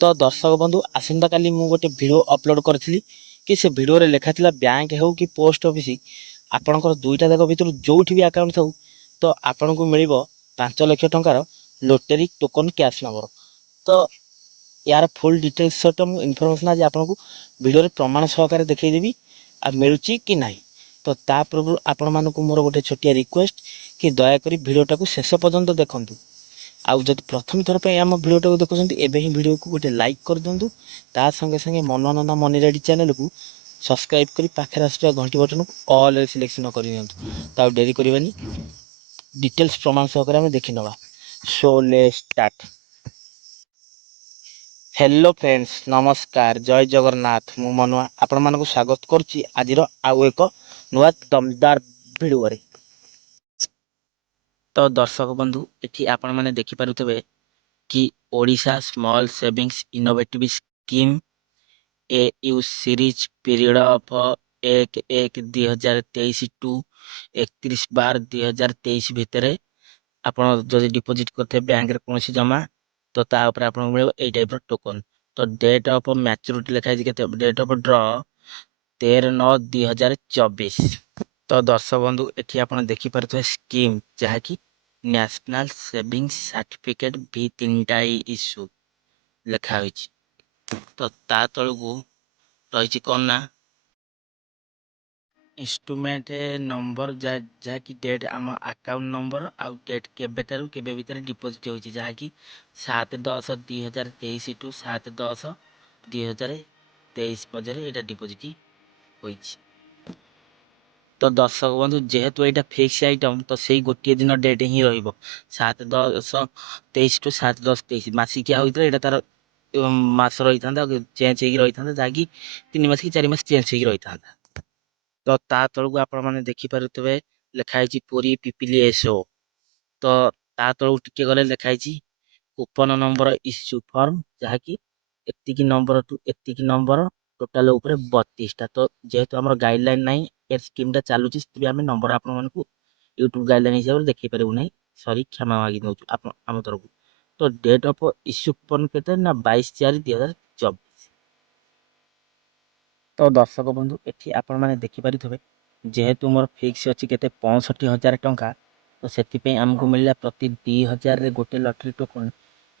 तो दर्शक बंधु आसंता काली मु गोटे वीडियो अपलोड करथिली कि से वीडियो रे लेखा थिला बैंक हो कि पोस्ट ऑफिस आपणकर दुईटा जाक भितर जोठी भी अकाउंट थाउ तो आपन को मिलिबो 5 लाख टंकार लोटरी टोकन कैश नंबर। तो यार फुल डिटेल्स सहित मु इनफॉरमेशन आज आपन को वीडियो रे प्रमाण सहकारे देखै देबी आ मिलुची कि नाही। तो ता पूर्व आपण मानको मोर गोटे छोटिया रिक्वेस्ट कि दया करी वीडियो टाको शेष पर्यंत देखंतु। आउ जब प्रथम थर पे आम वीडियो टाको देखुछंती एबे ही वीडियो को गोटे लाइक कर दियंतु। ता संगे संगे मनोनंदा मनी रेडी चैनल को सब्सक्राइब करी पाखे आसुवा घंटी बटन को ऑल सिलेक्शन कर दियंतु। तो डेरी करबानी डिटेल्स प्रमाण सहकारे हम देखि नबा। So let's start. Hello friends नमस्कार जय जगन्नाथ मु मनुआ आपण मानको स्वागत करछि आजिर आउ एक नुआ दमदार वीडियो रे। तो दर्शक बंधु एठी आपण माने देखि पारुथबे कि Odisha small savings innovative scheme ए यू सीरीज पीरियड ऑफ 1/1/2023 टू 31/12/2023 भितरे आपण जदि डिपॉजिट करथे बैंक रे कोनोसी जमा तो ता ऊपर आपण मिले ए टाइप रो टोकन। तो डेट ऑफ मैच्योरिटी लिखा है केते डेट ऑफ ड्रॉ 13/9/2024। तो दर्शक बंधु एठी आपण देखि पारथबे स्कीम जहा कि नेशनल सेविंग्स सर्टिफिकेट भी तीनटा इश्यू लिखा होइछि। तो ता तळगु रहिछि कोन ना इंस्ट्रूमेंट नंबर जहा कि डेट आम अकाउंट नंबर आउ डेट केबेटारू केबे भीतर डिपॉजिट होइछि जहा कि 7/10/2023 टू 7/10/2023 मध्य एटा डिपॉजिट होइछि। तो दर्शक बंधु जेहेतु एटा फिक्स आइटम तो सेही गोटे दिन डेट ही रहिबो 7/10/23 टू 7/10/23 मासिकिया होइतले एटा तार मास रही था चेंज हो रही था जहाँकि 3 मास कि 4 मास चेंज हो रही था। तो ता तलू आपण मैंने देखिपे लिखाई पुरी पिपिली एसओ। तो ता तलू टिके गले लिखाई कूपन नंबर इश्यू फॉर्म जहाँकि एतिकी नंबर टू एतिकी नंबर टोटाल ऊपर 32टा। तो जेहेतु आम गाइडलाइन ना ए स्कीम टा चलुँ आम नंबर आपण यूट्यूब गाइडलाइन हिसाब से देखी पारू ना सरी क्षमा मागी नौ आम तरफ। तो डेट ऑफ इश्यू कूपन केते ना 22/4/2024। तो दर्शक बंधु एठी आपण माने देखि पारिथबे जेहेतु मोर फिक्स अछि केते 65,000 टंका तो सेति पे हमको मिलला प्रति 2,000 रे गोटे लॉटरी टोकन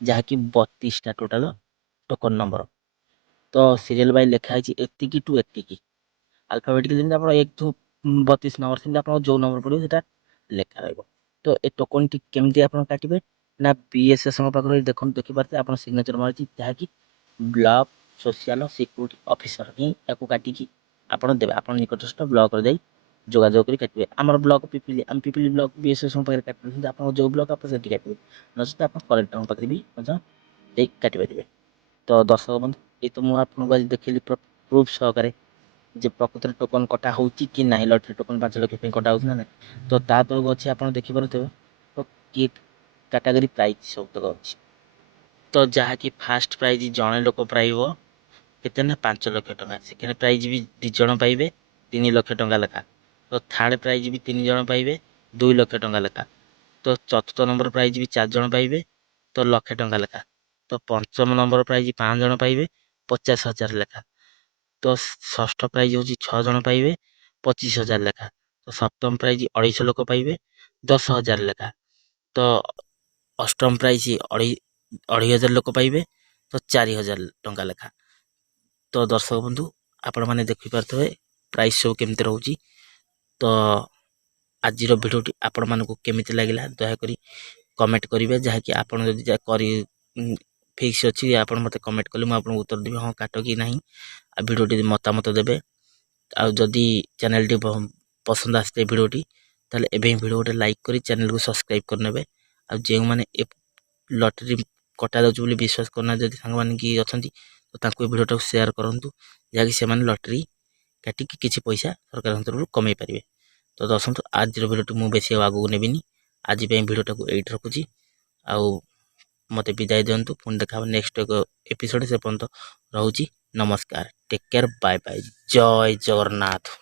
जहा कि 32टा टोटल टोकन नंबर। तो सीरियल बाय लिखा है एतिकी टू एतिकी अल्फाबेटिकली जेंति आपण 1 टू 32 नंबर सेंति आपण जो नंबर पड़ियो सेटा लेखा रहइबो। तो ए टोकन टी केमति आपण काटिबे ना बीएसएस पाखरे देखन देखि पारते आपण सिग्नेचर मारछि जहा कि ब्लॉक सोशल सिक्यूरिटी ऑफिसर ही याकू काटिकी आपण देबे आपण निकटस्थ ब्लॉक रे जाई जोगाजोग करी काटिबे। हमर ब्लॉक पिपिली हम पिपिली ब्लॉक बीएसएस पाखरे काटिबे आपण जो ब्लॉक आपण सेठी काटिबे नसे आपण कलेक्टर पाखरे भी मजा एक काटि पारिबे। तो दर्शक बंधु ये तो मुझे आपको आज देखिली प्रूफ सहकारे जे प्रकृत टोकन कटा होची कि नाही लॉटरी टोकन 5 लाख पे कटा होची ना तो ता तो अछि आपण देखि पारथबे तो कि कैटेगरी प्राइस सब तक अछि। तो जहा कि फास्ट प्राइज जणे लोक पाइबो केते ना 5 लाख टंका सेकेंड प्राइज भी 2 जण पाइबे 3 लाख टंका लेखा। तो थर्ड प्राइज भी 3 जण पाइबे 2 लाख टंका लेखा। तो चतुर्थ नंबर प्राइज भी 4 जण पाइबे तो लाख टंका लेखा। तो पंचम नंबर प्राइज 5 जण पाइबे 50,000 लेखा। तो षष्ठ प्राइज होची 6 जण पाइबे 25,000 लेखा। तो सप्तम प्राइज 250 लोक पाइबे 10,000 लेखा। तो अष्टम प्राइज 2,500 लोक पाइबे तो 4,000 टंका लेखा। तो दर्शक बंधु आपण माने देखि पारथबे प्राइस सब केमते रहउची। तो आजिर वीडियोटी आपण मानको केमिति लागिला दया करी कमेंट करिवे जहा कि आपण जदि करी फिक्स अच्छी आप मत कमेंट कले मुझे उत्तर देवी हाँ काट कि ना आ भिडियोटी मतामत देवे। आदि चैनल टी पसंद आसते भिडियोटी ताले एबे भिडियो गोटे लाइक करी चैनल को सब्सक्राइब करने। आ जो मैंने लॉटरी कटा जाऊँ बोली विश्वास करना जब सांग मैंने कि अच्छा तो भिडियोटा शेयर करूँ जहाँकि से लॉटरी काटिकी किसी पैसा सरकार तरफ कमे पारे। तो दर्शक आज भिडियोटी मुझे बेसी आगू नेबिनी आज भिडियोटा को एट रखुची आउ मते विदाय दिंतु पुणी देखा नेक्स्ट एपिसोड से पर्यंत रोची नमस्कार टेक केयर बाय बाय जय जगन्नाथ।